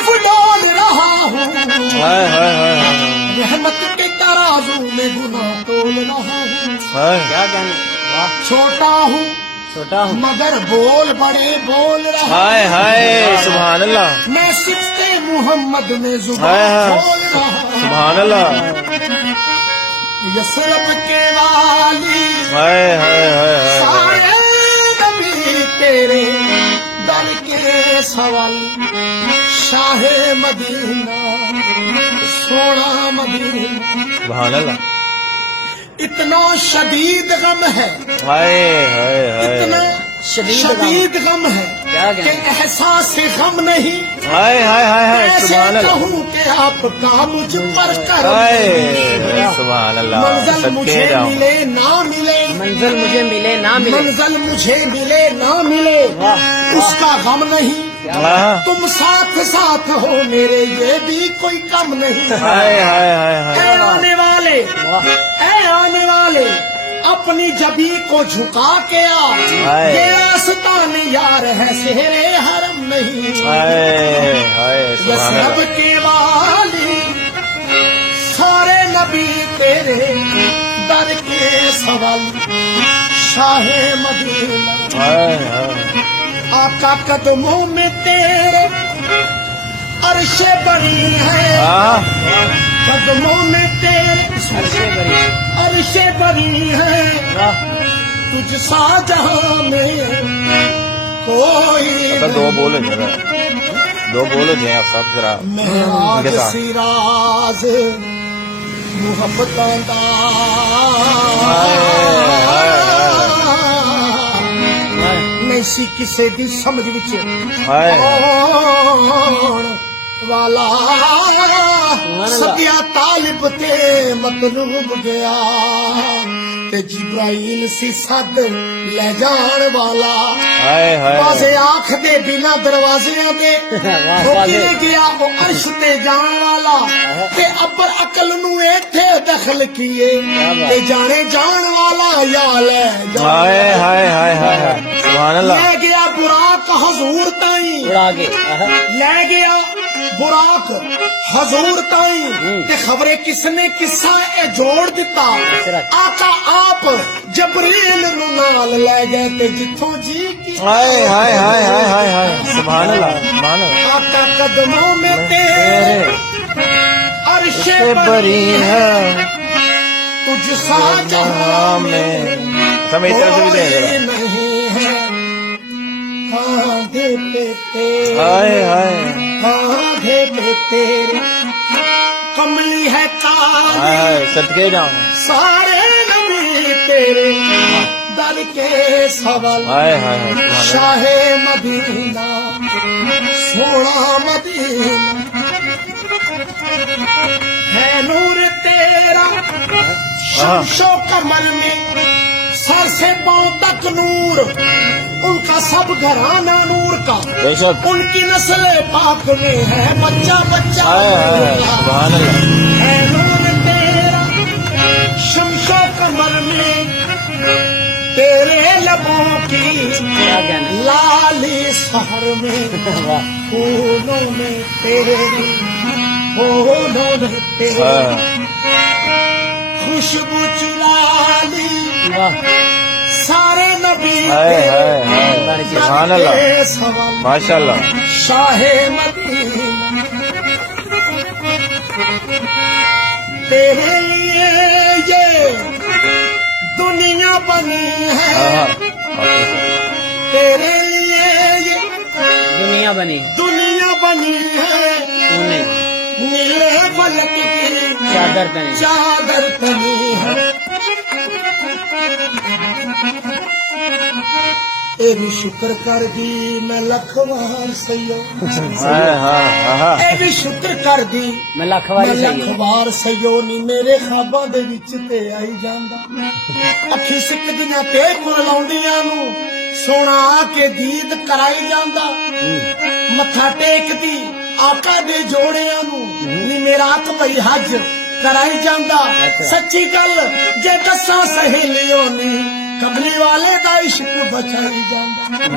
طرف ڈول رہا ہوں، رحمت کے ترازو میں گناہ تول رہا ہوں، کیا کہنا، واہ چھوٹا ہوں چھوٹا ہوں، مگر بول بڑے بول رہا ہائے ہائے سبحان اللہ، میں صفت محمد میں ہائے زبان ہائے کھول رہا سبحان اللہ، یسرب کے والی ہائے ہائے ہائے سارے نبی تیرے در کے سوال، شاہ مدینہ سونا مدینہ، سبحان اللہ، اتنا شدید غم ہے، ہائے ہائے اتنا ہائے شدید غم ہے کیا کہ کہنا، احساس غم نہیں، ہائے ہائے ہائے ایسے سبحان اللہ، کہوں کہ آپ کا مجھ پر کرم ہائے سبحان اللہ، منزل صدقے مجھے جاؤں، ملے نہ ملے، منزل مجھے ملے نہ ملے، منزل مجھے ملے نہ ملے، واہ اس کا غم نہیں، ہاں، تم ساتھ ساتھ ہو میرے یہ بھی کوئی کم نہیں، ہائے ہائے ہائے اے ہائے آنے والے واہ اے آنے والے اپنی جبی کو جھکا کے آ، ہائے۔ یہ آستان یار ہے سہرے حرم نہیں، ہائے ہائے سبحان یسرب اللہ، کے والی سارے نبی تیرے در کے سوال، شاہ مدینہ ہائے ہائے آقا قدموں میں تیرے عرش بری ہے، ہاں، قدموں میں تیرے عرشے بری، عرش بری ہے، واہ تجھ سا جہاں میں کوئی اچھا دو بولو ذرا، دو بولو جی آپ سب ذرا ان مہراج کے ساتھ، سراز محبتاں دا نہیں سی کسے دی سمجھ وچ ہائے آن والا، سدیا طالب تے مطلوب گیا تے جبرائیل سی سد لے جان والا، ہائے بازے ہائے آنکھ دے بنا دروازیاں دے واہ روکی واہ گیا وہ عرش تے جان والا، تے ابر عقل نو ایتھے دخل کیے تے جانے جان والا یا لے ہائے جان، ہائے ہائے ہائے سبحان اللہ، لے گیا براق حضور تائیں، اڑا کے، لے گیا براق حضور تائیں، تے خبریں کس نے قصہ اے جوڑ دیتا، آقا آپ جبریل نو نال لے گئے تے جتھوں جی کی ہائے ہائے ہائے ہائے ہائے ہائے سبحان اللہ سبحان اللہ، آقا قدموں میں تیرے عرش سے بری ہے تجھ سا جہاں میں سمیت طرف سے بھی دیں کوئی ذرا، نہیں ہے، کاندھے پہ تیرے ہائے ہائے کاندھے پہ تیرے کملی ہے کالی، ہائے صدقے جاؤں، سارے نبی تیرے در کے سوال، ہائے ہائے ہائے سبحان اللہ، شاہ مدینہ سونا مدینہ ہے نور تیرا شمش و قمر میں، سر سے پاؤں تک نور، ان کا سب گھرانہ نور کا، بے شک، ان کی نسل پاک میں ہے بچہ بچہ ہائے ہائے سبحان اللہ، ہے نور تیرا شمش و قمر میں، تیرے لبوں کی کیا کہنا، لالی سحر میں، واہ پھولوں میں تیری پھولوں میں تیری ہائے خوشبو چرا لی، واہ سارے نبی ہائے ہائے ہائے سبحان اللہ، سوال، ماشاء اللہ، شاہ مدینہ تیرے لیے یہ دنیا بنی ہے، ہاں تیرے لیے یہ دنیا بنی، دنیا بنی ہے، تو نہیں نیلے فلک کی چادر تنی، چادر تنی ہے، اے بھی شکر کر دی میں لکھ وار سیو، ہائے ہاں ہاں اے بھی شکر کر دی میں لاکھ میں واری لکھ صحیح وار سیو نی میرے خواباں دے وچ تے آئی جاندا، اکھی سکدیاں تے کھلاونڈیاں نو سونا آ کے دید کرائی جاندا، متھا ٹیک دی آقا دے جوڑیاں نو نی میرا بھئی حج کرائی جاندا، سچی گل جے دساں سہیلیوں نی کملی والے دا عشق بچائی جاندا۔